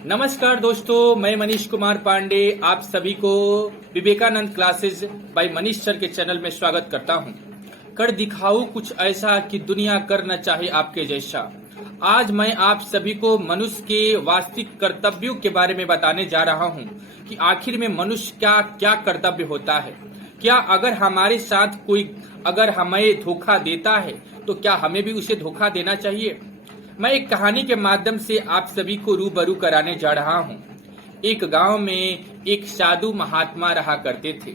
नमस्कार दोस्तों, मैं मनीष कुमार पांडे आप सभी को Vivekananda classes by Manish sir के चैनल में स्वागत करता हूं। कर दिखाऊं कुछ ऐसा कि दुनिया कर न चाहे आपके जैसा। आज मैं आप सभी को मनुष्य के वास्तविक कर्तव्यों के बारे में बताने जा रहा हूं कि आखिर में मनुष्य का क्या कर्तव्य होता है। क्या अगर हमारे साथ कोई अगर हमें धोखा देता है तो क्या हमें भी उसे धोखा देना चाहिए। मैं एक कहानी के माध्यम से आप सभी को रूबरू कराने जा रहा हूँ। एक गांव में एक साधु महात्मा रहा करते थे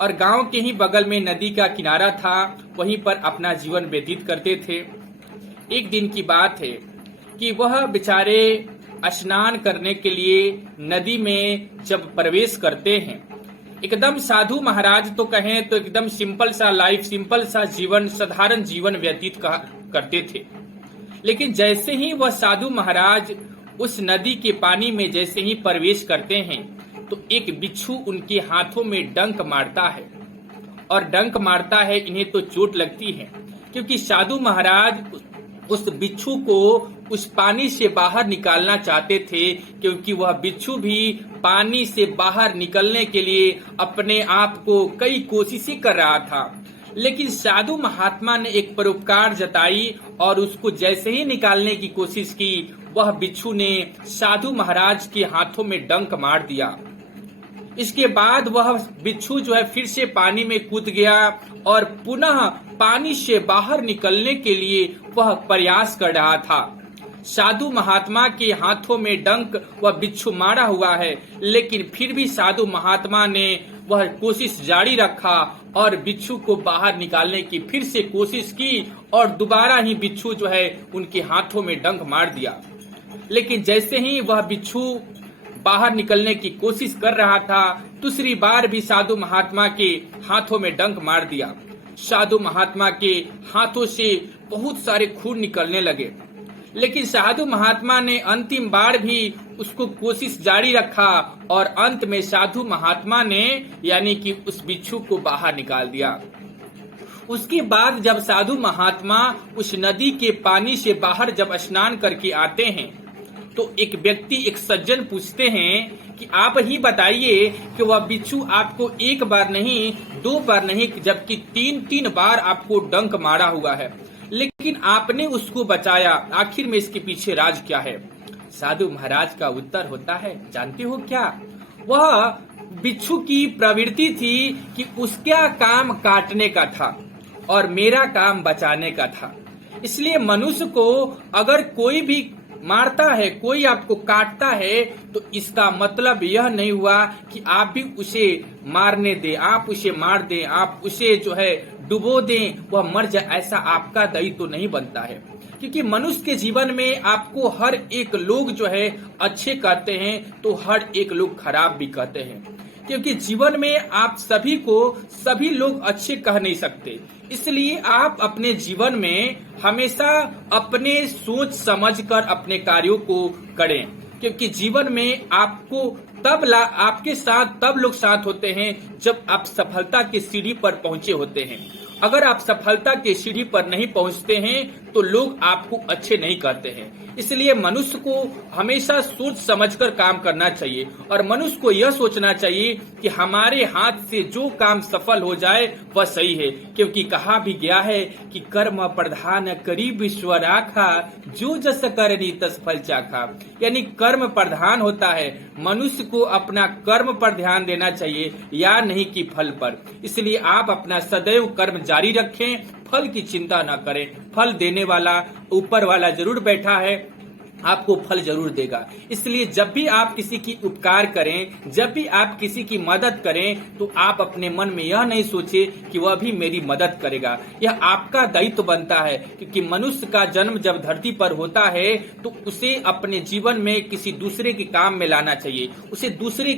और गांव के ही बगल में नदी का किनारा था, वहीं पर अपना जीवन व्यतीत करते थे। एक दिन की बात है कि वह बेचारे स्नान करने के लिए नदी में जब प्रवेश करते हैं, एकदम साधु महाराज तो कहें तो एकदम सिंपल सा लाइफ, सिंपल सा जीवन, साधारण जीवन व्यतीत करते थे। लेकिन जैसे ही वह साधु महाराज उस नदी के पानी में जैसे ही प्रवेश करते हैं तो एक बिच्छू उनके हाथों में डंक मारता है और डंक मारता है, इन्हें तो चोट लगती है क्योंकि साधु महाराज उस बिच्छू को उस पानी से बाहर निकालना चाहते थे, क्योंकि वह बिच्छू भी पानी से बाहर निकलने के लिए अपने आप को कई कोशिशें कर रहा था। लेकिन साधु महात्मा ने एक परोपकार जताई और उसको जैसे ही निकालने की कोशिश की, वह बिच्छू ने साधु महाराज के हाथों में डंक मार दिया। इसके बाद वह बिच्छू जो है फिर से पानी में कूद गया और पुनः पानी से बाहर निकलने के लिए वह प्रयास कर रहा था। साधु महात्मा के हाथों में डंक वह बिच्छू मारा हुआ है, लेकिन फिर भी साधु महात्मा ने वह कोशिश जारी रखा और बिच्छू को बाहर निकालने की फिर से कोशिश की और दोबारा ही बिच्छू जो है उनके हाथों में डंक मार दिया। लेकिन जैसे ही वह बिच्छू बाहर निकलने की कोशिश कर रहा था, दूसरी बार भी साधु महात्मा के हाथों में डंक मार दिया। साधु महात्मा के हाथों से बहुत सारे खून निकलने लगे, लेकिन साधु महात्मा ने अंतिम बार भी उसको कोशिश जारी रखा और अंत में साधु महात्मा ने यानी कि उस बिच्छू को बाहर निकाल दिया। उसके बाद जब साधु महात्मा उस नदी के पानी से बाहर जब स्नान करके आते हैं तो एक व्यक्ति, एक सज्जन पूछते हैं कि आप ही बताइए कि वह बिच्छू आपको एक बार नहीं, दो बार नहीं, जबकि तीन बार आपको डंक मारा हुआ है, लेकिन आपने उसको बचाया, आखिर में इसके पीछे राज क्या है। साधु महाराज का उत्तर होता है, जानते हो क्या, वह बिच्छू की प्रवृत्ति थी कि उसका काम काटने का था और मेरा काम बचाने का था। इसलिए मनुष्य को अगर कोई भी मारता है, कोई आपको काटता है, तो इसका मतलब यह नहीं हुआ कि आप भी उसे मारने दें, आप उसे मार दें, आप उसे जो है डुबो दें, वह मर जाए, ऐसा आपका दायित्व तो नहीं बनता है। क्योंकि मनुष्य के जीवन में आपको हर एक लोग जो है अच्छे कहते हैं तो हर एक लोग खराब भी कहते हैं, क्योंकि जीवन में आप सभी को सभी लोग अच्छे कह नहीं सकते। इसलिए आप अपने जीवन में हमेशा अपने सोच समझकर अपने कार्यों को करें, क्योंकि जीवन में आपको आपके साथ तब लोग साथ होते हैं जब आप सफलता की सीढ़ी पर पहुंचे होते हैं। अगर आप सफलता की सीढ़ी पर नहीं पहुंचते हैं तो लोग आपको अच्छे नहीं कहते हैं। इसलिए मनुष्य को हमेशा सोच समझकर काम करना चाहिए और मनुष्य को यह सोचना चाहिए कि हमारे हाथ से जो काम सफल हो जाए वह सही है, क्योंकि कहा भी गया है कि कर्म प्रधान करी विश्व राखा, जो जस करनी तस फल चाखा। यानी कर्म प्रधान होता है, मनुष्य को अपना कर्म पर ध्यान देना चाहिए या नहीं कि फल पर। इसलिए आप अपना सदैव कर्म जारी रखें, फल की चिंता न करें। फल देने वाला ऊपर वाला जरूर बैठा है, आपको फल जरूर देगा। इसलिए जब भी आप किसी की उपकार करें, जब भी आप किसी की मदद करें, तो आप अपने मन में यह नहीं सोचे कि वह भी मेरी मदद करेगा। यह आपका दायित्व बनता है, क्योंकि मनुष्य का जन्म जब धरती पर होता है तो उसे अपने जीवन में किसी दूसरे के काम में लाना चाहिए, उसे दूसरे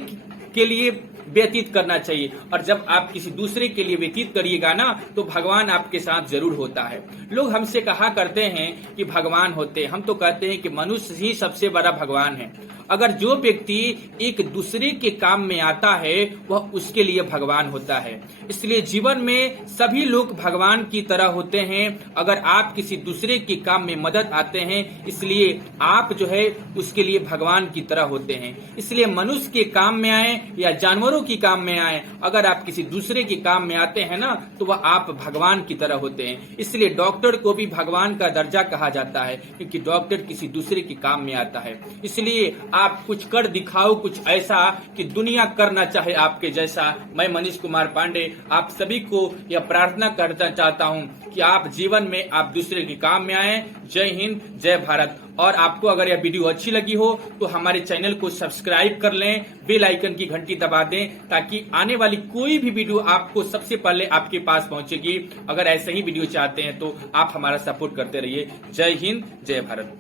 के लिए व्यतीत करना चाहिए। और जब आप किसी दूसरे के लिए व्यतीत करिएगा ना तो भगवान आपके साथ जरूर होता है। लोग हमसे कहा करते हैं कि भगवान होते, हम तो कहते हैं कि मनुष्य ही सबसे बड़ा भगवान है। अगर जो व्यक्ति एक दूसरे के काम में आता है वह उसके लिए भगवान होता है। इसलिए जीवन में सभी लोग भगवान की तरह होते हैं। अगर आप किसी दूसरे के काम में मदद आते हैं इसलिए आप जो है उसके लिए भगवान की तरह होते हैं। इसलिए मनुष्य के काम में आए या जानवरों के काम में आए, अगर आप किसी दूसरे के काम में आते हैं ना तो वह आप भगवान की तरह होते हैं। इसलिए डॉक्टर को भी भगवान का दर्जा कहा जाता है क्योंकि डॉक्टर किसी दूसरे के काम में आता है। इसलिए आप कुछ कर दिखाओ कुछ ऐसा कि दुनिया करना चाहे आपके जैसा। मैं मनीष कुमार पांडे आप सभी को यह प्रार्थना करना चाहता हूं कि आप जीवन में आप दूसरे के काम में आए। जय हिंद, जय भारत। और आपको अगर यह वीडियो अच्छी लगी हो तो हमारे चैनल को सब्सक्राइब कर लें, बेल आइकन की घंटी दबा दें ताकि आने वाली कोई भी वीडियो आपको सबसे पहले आपके पास पहुंचेगी। अगर ऐसे ही वीडियो चाहते हैं तो आप हमारा सपोर्ट करते रहिए। जय हिंद, जय भारत।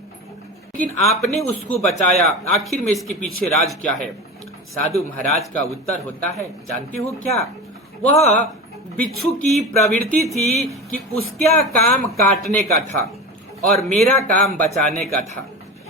लेकिन आपने उसको बचाया, आखिर में इसके पीछे राज क्या है? साधु महाराज का उत्तर होता है, जानते हो क्या? वह बिच्छू की प्रवृत्ति थी कि उसका काम काटने का था और मेरा काम बचाने का था।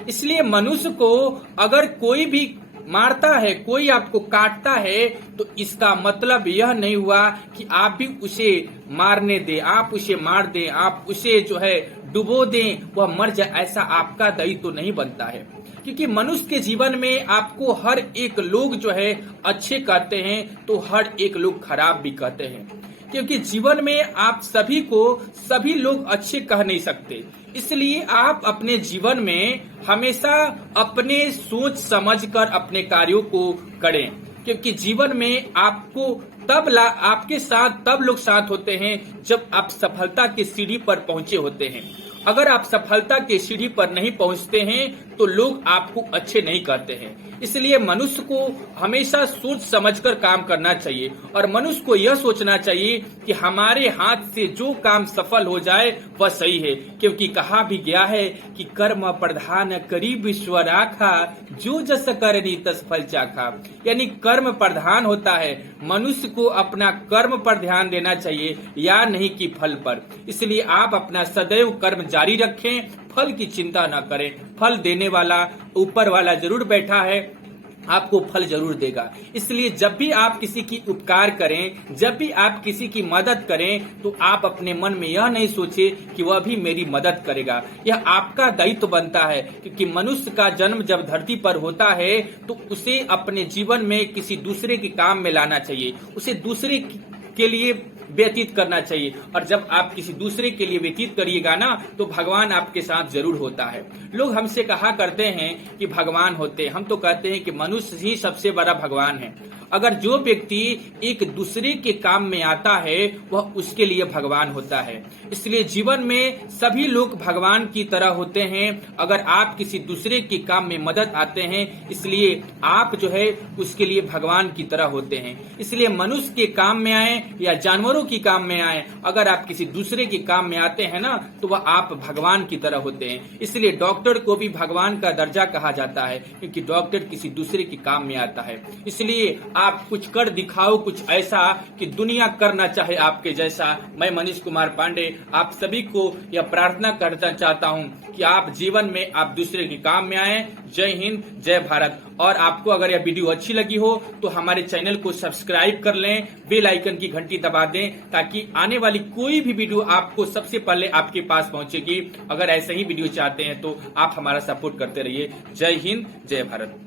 इसलिए मनुष्य को अगर कोई भी मारता है, कोई आपको काटता है तो इसका मतलब यह नहीं हुआ कि आप भी उसे मारने दें, आप उसे मार दें, आप उसे जो है डुबो दें, वह मर जाए, ऐसा आपका दायित्व तो नहीं बनता है। क्योंकि मनुष्य के जीवन में आपको हर एक लोग जो है अच्छे कहते हैं तो हर एक लोग खराब भी कहते हैं। क्योंकि जीवन में आप सभी को सभी लोग अच्छे कह नहीं सकते। इसलिए आप अपने जीवन में हमेशा अपने सोच समझकर अपने कार्यों को करें। क्योंकि जीवन में आपको आपके साथ तब लोग साथ होते हैं जब आप सफलता की सीढ़ी पर पहुंचे होते हैं। अगर आप सफलता की सीढ़ी पर नहीं पहुंचते हैं तो लोग आपको अच्छे नहीं कहते हैं। इसलिए मनुष्य को हमेशा सोच समझकर काम करना चाहिए और मनुष्य को यह सोचना चाहिए कि हमारे हाथ से जो काम सफल हो जाए वह सही है। क्योंकि कहा भी गया है कि कर्म प्रधान करी विश्व राखा, जो जस करनी तस फल चाखा। यानी कर्म प्रधान होता है, मनुष्य को अपना कर्म पर ध्यान देना चाहिए या नहीं कि फल पर। इसलिए आप अपना सदैव कर्म जारी रखें, फल की चिंता न करें। फल देने वाला ऊपर वाला जरूर बैठा है, आपको फल जरूर देगा। इसलिए जब भी आप किसी की उपकार करें, जब भी आप किसी की मदद करें तो आप अपने मन में यह नहीं सोचे कि वह भी मेरी मदद करेगा। यह आपका दायित्व बनता है। क्योंकि मनुष्य का जन्म जब धरती पर होता है तो उसे अपने जीवन में किसी दूसरे के काम में लाना चाहिए, उसे दूसरे के लिए व्यतीत करना चाहिए। और जब आप किसी दूसरे के लिए व्यतीत करिएगा ना तो भगवान आपके साथ जरूर होता है। लोग हमसे कहा करते हैं कि भगवान होते, हम तो कहते हैं कि मनुष्य ही सबसे बड़ा भगवान है। अगर जो व्यक्ति एक दूसरे के काम में आता है वह उसके लिए भगवान होता है। इसलिए जीवन में सभी लोग भगवान की तरह होते हैं। अगर आप किसी दूसरे के काम में मदद आते हैं इसलिए आप जो है उसके लिए भगवान की तरह होते हैं। इसलिए मनुष्य के काम में आए या जानवरों के काम में आए, अगर आप किसी दूसरे के काम में आते हैं ना तो वह आप भगवान की तरह होते हैं। इसलिए डॉक्टर को भी भगवान का दर्जा कहा जाता है क्योंकि डॉक्टर किसी दूसरे के काम में आता है। इसलिए आप कुछ कर दिखाओ कुछ ऐसा कि दुनिया करना चाहे आपके जैसा। मैं मनीष कुमार पांडे आप सभी को यह प्रार्थना करना चाहता हूं कि आप जीवन में आप दूसरे के काम में आए। जय हिंद, जय भारत। और आपको अगर यह वीडियो अच्छी लगी हो तो हमारे चैनल को सब्सक्राइब कर लें, बेल आइकन की घंटी दबा दें ताकि आने वाली कोई भी वीडियो आपको सबसे पहले आपके पास पहुंचेगी। अगर ऐसे ही वीडियो चाहते हैं तो आप हमारा सपोर्ट करते रहिए। जय हिंद, जय भारत।